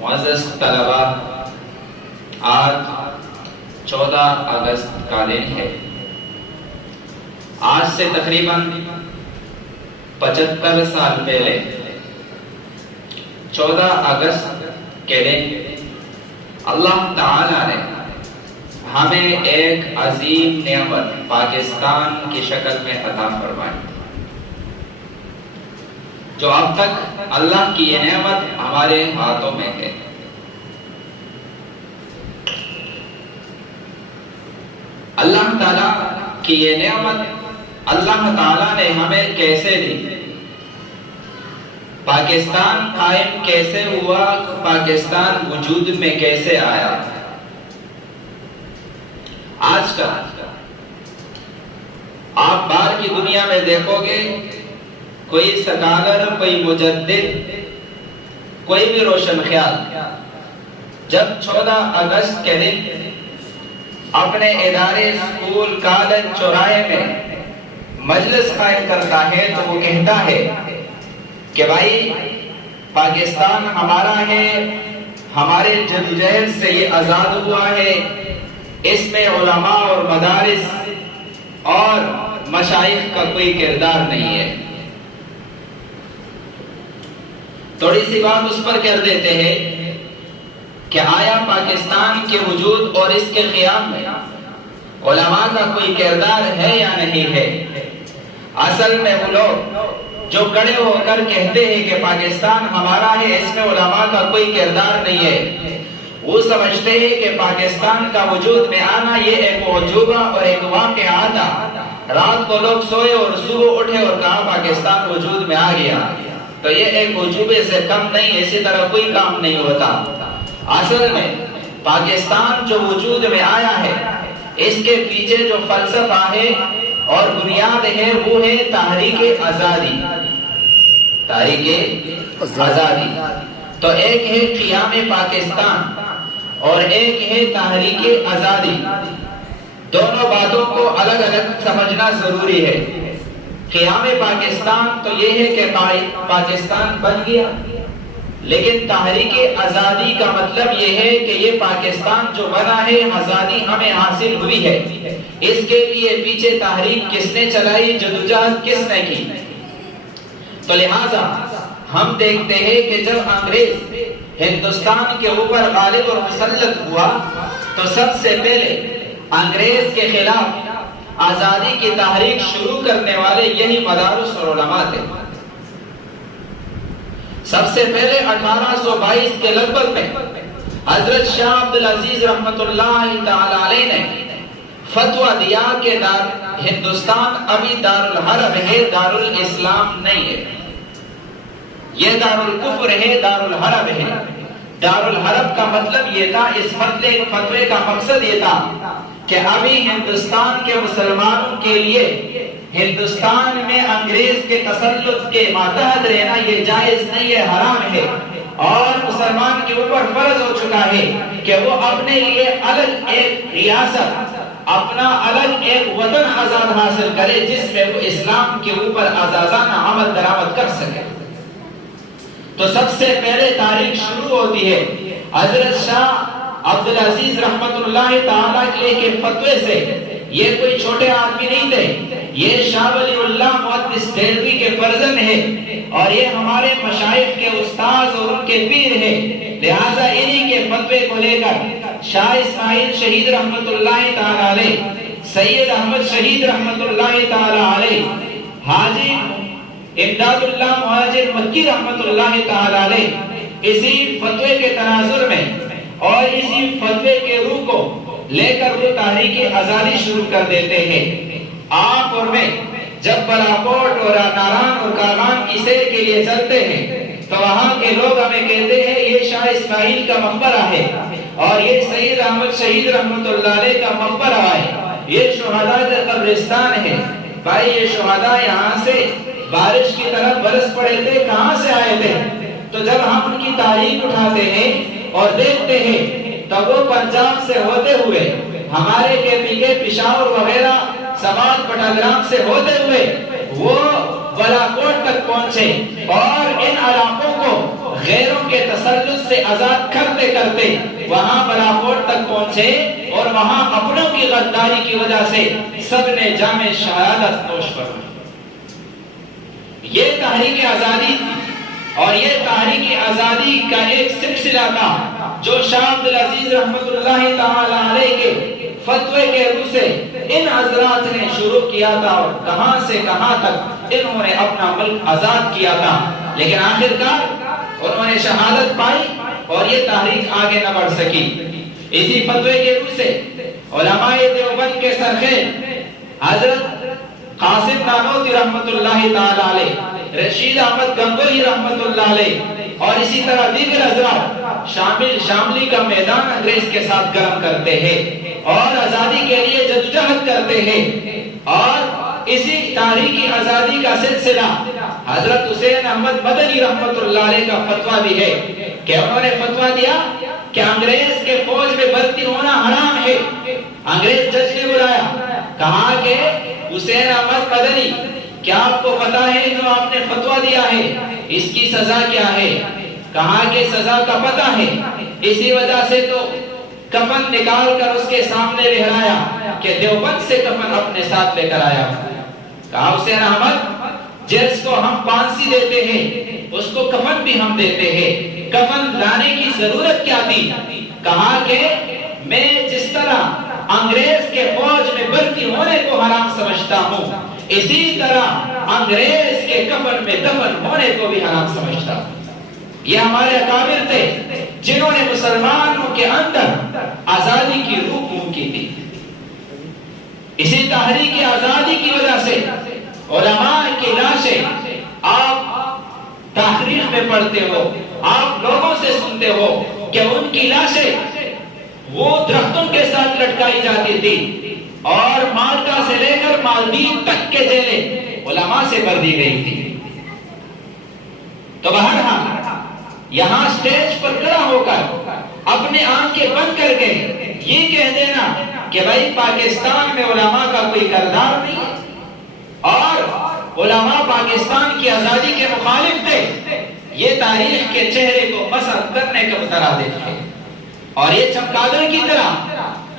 معزز طلباء، آج 14 اگست کا دن ہے۔ آج سے تقریباً 75 سال پہلے 14 اگست کے دن اللہ تعالی نے ہمیں ایک عظیم نعمت پاکستان کی شکل میں عطا فرمائی، جو اب تک اللہ کی یہ نعمت ہمارے ہاتھوں میں ہے۔ اللہ تعالیٰ کی یہ نعمت اللہ تعالیٰ نے ہمیں کیسے دی، پاکستان قائم کیسے ہوا، پاکستان وجود میں کیسے آیا۔ آج کا آپ باہر کی دنیا میں دیکھو گے، کوئی سکالر، کوئی مجدد، کوئی بھی روشن خیال جب 14 اگست کے دن اپنے ادارے، اسکول، کالج، چوراہے میں مجلس قائم کرتا ہے تو وہ کہتا ہے کہ بھائی پاکستان ہمارا ہے، ہمارے جدوجہد سے یہ آزاد ہوا ہے، اس میں علماء اور مدارس اور مشائخ کا کوئی کردار نہیں ہے۔ تھوڑی سی بات اس پر کر دیتے ہیں کہ آیا پاکستان کے وجود اور اس کے قیام میں علماء کا کوئی کردار ہے یا نہیں ہے؟ اصل میں وہ لوگ جو کھڑے ہو کر کہتے ہیں کہ پاکستان ہمارا ہے، اس میں علماء کا کوئی کردار نہیں ہے، وہ سمجھتے ہیں کہ پاکستان کا وجود میں آنا یہ ایک عجوبہ اور ایک واقعہ تھا۔ رات کو لوگ سوئے اور صبح اٹھے اور کہا پاکستان وجود میں آ گیا، تو یہ ایک عجوبے سے کم نہیں، اسی طرح کوئی کام نہیں ہوتا۔ اصل میں پاکستان جو وجود میں آیا ہے، اس کے پیچھے جو فلسفہ ہے اور بنیاد ہے وہ ہے تحریک آزادی۔ تحریک آزادی تو ایک ہے قیام پاکستان اور ایک ہے تحریک آزادی، دونوں باتوں کو الگ الگ سمجھنا ضروری ہے۔ قیام پاکستان تو یہ ہے کہ پاکستان بن گیا، لیکن تحریک آزادی کا مطلب یہ ہے کہ یہ پاکستان جو بنا ہے، آزادی ہمیں حاصل ہوئی ہے، اس کے لیے پیچھے تحریک کس نے چلائی، جدوجہد کس نے کی۔ تو لہٰذا ہم دیکھتے ہیں کہ جب انگریز ہندوستان کے اوپر غالب اور مسلط ہوا تو سب سے پہلے انگریز کے خلاف آزادی کی تحریک شروع کرنے والے یہی مدارس اور علماء تھے۔ سب سے پہلے 1822 کے لگ بھگ میں حضرت شاہ عبدالعزیز رحمت اللہ تعالی علیہ نے فتویٰ دیا کہ ہندوستان ابھی دارالحرب ہے، دارالاسلام نہیں ہے، یہ دارالکفر ہے، دارالحرب ہے۔ دارالحرب کا مطلب یہ تھا، اس فتوے کا مقصد یہ تھا کہ ابھی ہندوستان کے مسلمانوں کے لیے ہندوستان میں انگریز کے تسلط کے ماتحت رہنا یہ جائز نہیں ہے، حرام ہے، اور مسلمان کے اوپر فرض ہو چکا ہے کہ وہ اپنے لیے الگ ایک ریاست، اپنا الگ ایک وطن آزاد حاصل کرے جس میں وہ اسلام کے اوپر آزادانہ عمل درآمد کر سکے۔ تو سب سے پہلے تاریخ شروع ہوتی ہے حضرت شاہ عبدالعزیز رحمت اللہ تعالیٰ کے فتوے سے۔ یہ کوئی چھوٹے آدمی نہیں تھے، یہ شاہ ولی اللہ محدث دہلوی کے فرزند ہیں اور یہ ہمارے مشائخ کے استاذ اور ان کے پیر ہیں۔ لہٰذا انہی کے فتوے کو لے کر شاہ اسماعیل شہید رحمت اللہ تعالیٰ علیہ، سید احمد شہید رحمت اللہ تعالیٰ علیہ، حاجی امداد اللہ مہاجر مکی رحمت اللہ تعالیٰ علیہ اسی فتوے کے تناظر میں اور اسی فتوے کے روح کو لے کر وہ تحریک آزادی شروع کر دیتے ہیں۔ آپ اور میں جب بالاکوٹ اور ناران اور کاغان کی سیر کے لیے چلتے ہیں تو وہاں کے لوگ ہمیں کہتے ہیں یہ شاہ اسماعیل کا مقبرہ ہے اور یہ سید احمد شہید رحمت اللہ علیہ کا مقبرہ ہے، یہ شہداء کا قبرستان ہے۔ بھائی یہ شہداء یہاں سے بارش کی طرح برس پڑے تھے، کہاں سے آئے تھے؟ تو جب ہم ان کی تاریخ اٹھاتے ہیں اور دیکھتے ہیں تو وہ پنجاب سے ہوتے ہوئے ہمارے کے پشاور وغیرہ سماج پٹاگرام سے ہوتے ہوئے وہ بالاکوٹ تک پہنچے اور ان علاقوں کو غیروں کے تسلط سے آزاد کرتے کرتے وہاں بلاکوٹ تک پہنچے اور وہاں اپنوں کی غداری کی وجہ سے سب نے جام شہادت نوش فرمائی۔ یہ تحریک آزادی اور یہ تحریک آزادی کا ایک سلسلہ تھا جو شاہ عبدالعزیز رحمت اللہ تعالی علیہ کے فتوے کے روح سے ان حضرات نے شروع کیا تھا اور کہاں سے کہاں تک انہوں نے اپنا ملک آزاد کیا تھا، لیکن آخرکار انہوں نے شہادت پائی اور یہ تحریک آگے نہ بڑھ سکی۔ اسی فتوے کے روح سے علماء دیوبند کے سرخیر حضرت قاسم نانوتوی رحمت اللہ تعالی علیہ، رشید احمد گنگوہی رحمت اللہ علیہ اور اسی طرح دیگر حضرات شاملی کا میدان انگریز کے ساتھ گرم کرتے ہیں اور آزادی کے لیے جدوجہد کرتے ہیں۔ اور اسی تاریخی آزادی کا سلسلہ حضرت حسین احمد مدنی رحمت اللہ علیہ کا فتویٰ بھی ہے کہ انہوں نے فتویٰ دیا کہ انگریز کے فوج میں بھرتی ہونا حرام ہے۔ انگریز جج نے بلایا، کہا کہ حسین احمد مدنی کیا آپ کو پتا ہے جو آپ نے فتویٰ دیا ہے اس کی سزا کیا ہے؟ کہا کہ سزا کا پتہ ہے، اسی وجہ سے تو کفن نکال کر اس کے سامنے لہرایا کہ دیوبند سے کفن اپنے ساتھ لے کر آیا۔ کہا حسین احمد جس کو ہم پھانسی دیتے ہیں اس کو کفن بھی ہم دیتے ہیں، کفن لانے کی ضرورت کیا تھی؟ کہا کہ میں جس طرح انگریز کے فوج میں بھرتی ہونے کو حرام سمجھتا ہوں، اسی طرح انگریز کے کفن میں دفن ہونے کو بھی حرام سمجھتا ہوں۔ یہ ہمارے اکابر تھے جنہوں نے مسلمانوں کے اندر آزادی کی روح پھونکی تھی۔ اسی تحریک آزادی کی وجہ سے علماء کی لاشیں آپ تحریر میں پڑھتے ہو، آپ لوگوں سے سنتے ہو کہ ان کی لاشیں وہ درختوں کے ساتھ لٹکائی جاتی تھی اور مالٹا سے لے کر مالدیپ تک کے جیلیں علماء سے بھر دی گئی تھی۔ تو بہرحال یہاں سٹیج پر کھڑا ہو کر اپنے آنکھیں بند کر کے یہ کہہ دینا کہ بھائی پاکستان میں علماء کا کوئی کردار نہیں ہے اور علماء پاکستان کی آزادی کے مخالف تھے، یہ تاریخ کے چہرے کو مسخ کرنے کا مترادف ہے اور یہ چمگادڑ کی طرح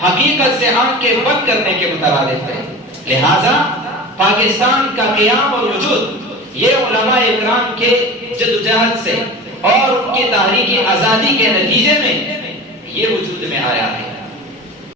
حقیقت سے آنکھیں بند کرنے کے مترادف ہے۔ لہٰذا پاکستان کا قیام اور وجود یہ علماء اکرام کے جدوجہد سے اور ان کی تحریک آزادی کے نتیجے میں یہ وجود میں آیا ہے۔